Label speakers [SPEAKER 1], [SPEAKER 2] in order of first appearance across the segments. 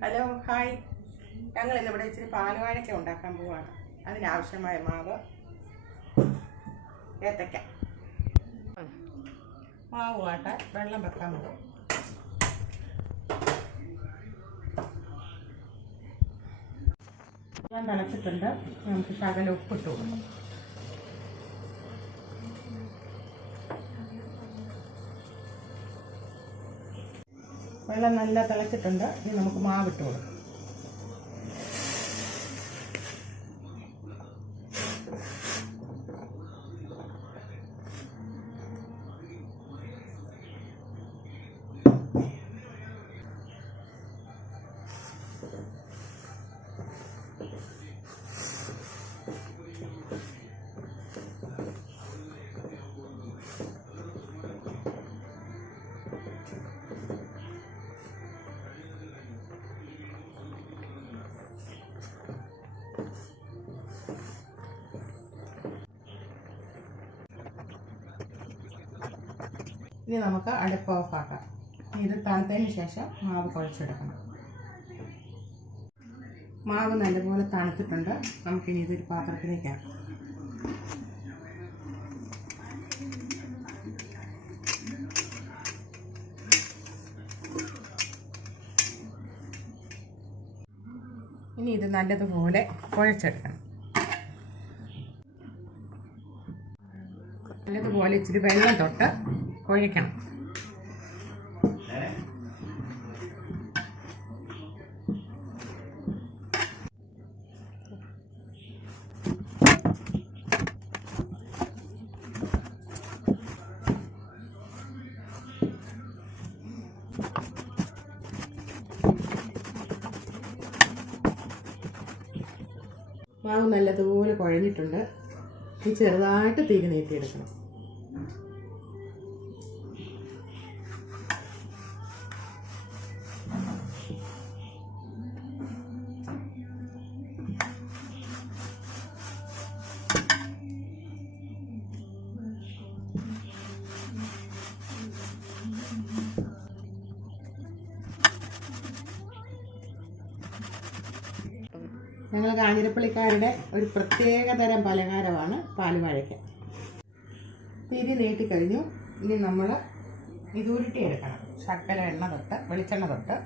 [SPEAKER 1] Hello hi. ഞങ്ങൾ ഇന്നിവിടെ ഇച്ചിരി പാലുവാഴയ്ക്ക ഉണ്ടാക്കാൻ പോവാണ്. അതിനാവശ്യമായ മാവ് ഏത്തക്ക. മാവ് വാട്ടാൻ വെള്ളം വെക്കാൻ പോകും ഞാൻ തിളച്ചിട്ടുണ്ട്. നമുക്ക് ശകലം ഉപ്പിട്ട് കൊടുക്കാം. വെള്ളം നല്ല തിളച്ചിട്ടുണ്ട്. ഇനി നമുക്ക് മാവിട്ട് കൊടുക്കാം. ഇനി നമുക്ക് അടുപ്പ് ഓഫാക്കാം ഇത് തണുത്തതിന് ശേഷം മാവ് കുഴച്ചെടുക്കണം. മാവ് നല്ലപോലെ തണുത്തിട്ടുണ്ട്. നമുക്കിനി ഇതൊരു പാത്രത്തിലേക്ക് ആക്കാം. ഇനി ഇത് നല്ലതുപോലെ കുഴച്ചെടുക്കണം. നല്ലതുപോലെ ഇച്ചിരി വെള്ളം തൊട്ട് കുഴക്കണം. മാവ് നല്ലതുപോലെ കുഴഞ്ഞിട്ടുണ്ട്. ഈ ചെറുതായിട്ട് തീരെ നീട്ടിയെടുക്കണം. ഞങ്ങൾ കാഞ്ഞിരപ്പള്ളിക്കാരുടെ ഒരു പ്രത്യേക തരം പലഹാരമാണ് പാലുവാഴയ്ക്ക. തിരി നീട്ടിക്കഴിഞ്ഞു. ഇനി നമ്മൾ ഇതുരുട്ടി എടുക്കണം. ശർക്കര എണ്ണ തൊട്ട് വെളിച്ചെണ്ണ തൊട്ട്.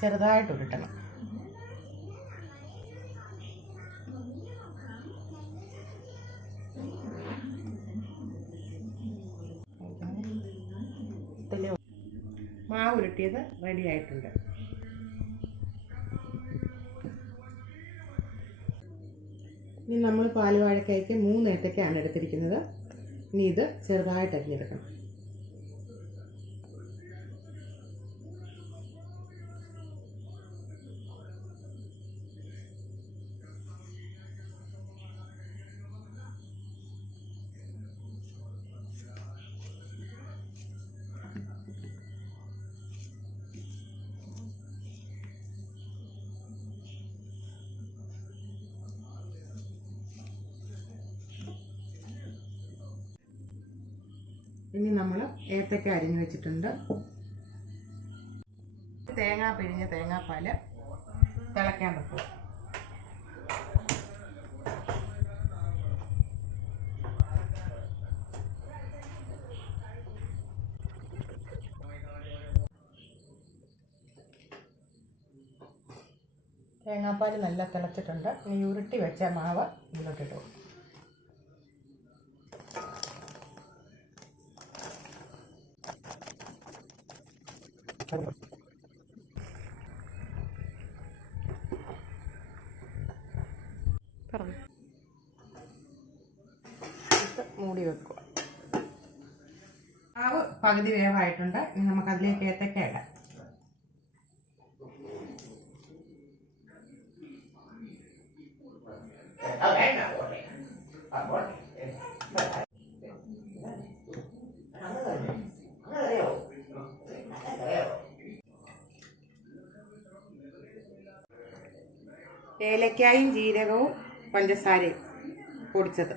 [SPEAKER 1] ചെറുതായിട്ട് ഉരുട്ടണം. ഇതിൽ മാവ് ഉരുട്ടിയത് റെഡി ആയിട്ടുണ്ട്. ഇനി നമ്മൾ പാൽ പാലുവാഴക്കായ്ക്ക് മൂന്ന് ഏത്തക്കയാണ് എടുത്തിരിക്കുന്നത്. ഇനി ഇത് ചെറുതായിട്ട് അരിഞ്ഞെടുക്കണം. ഇനി നമ്മൾ ഏത്തക്ക അരിഞ്ഞു വെച്ചിട്ടുണ്ട്. തേങ്ങ പിഴിഞ്ഞ തേങ്ങാപ്പാൽ തിളയ്ക്കാൻ വെക്കും. തേങ്ങാപ്പാൽ നല്ല തിളച്ചിട്ടുണ്ട്. ഇനി ഉരുട്ടി വെച്ച മാവ് ഇതിലോട്ടിട്ട്. കൊടുക്കും പറഞ്ഞു മൂടി വെക്കുക പകുതി വേവായിട്ടുണ്ട്. ഇനി നമുക്ക് അതിലേക്ക് ഏത്തക്ക ഇടാം. ഏലക്കായും ജീരകവും പഞ്ചസാരയും പൊടിച്ചത്.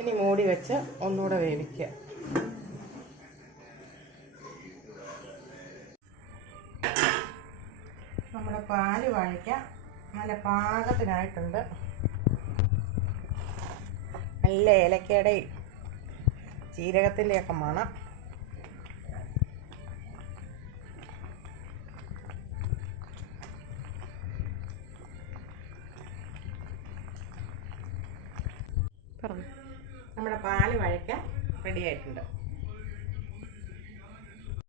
[SPEAKER 1] ഇനി മൂടി വെച്ച് ഒന്നുകൂടെ വേവിക്കുക. നമ്മുടെ പാൽ വാഴയ്ക്ക നല്ല പാകത്തിനായിട്ടുണ്ട്. നല്ല ഏലക്കയുടെയും ജീരകത്തിന്റെയൊക്കെ മണം. പറഞ്ഞു. നമ്മുടെ പാൽ വഴയ്ക്കാൻ റെഡി ആയിട്ടുണ്ട്.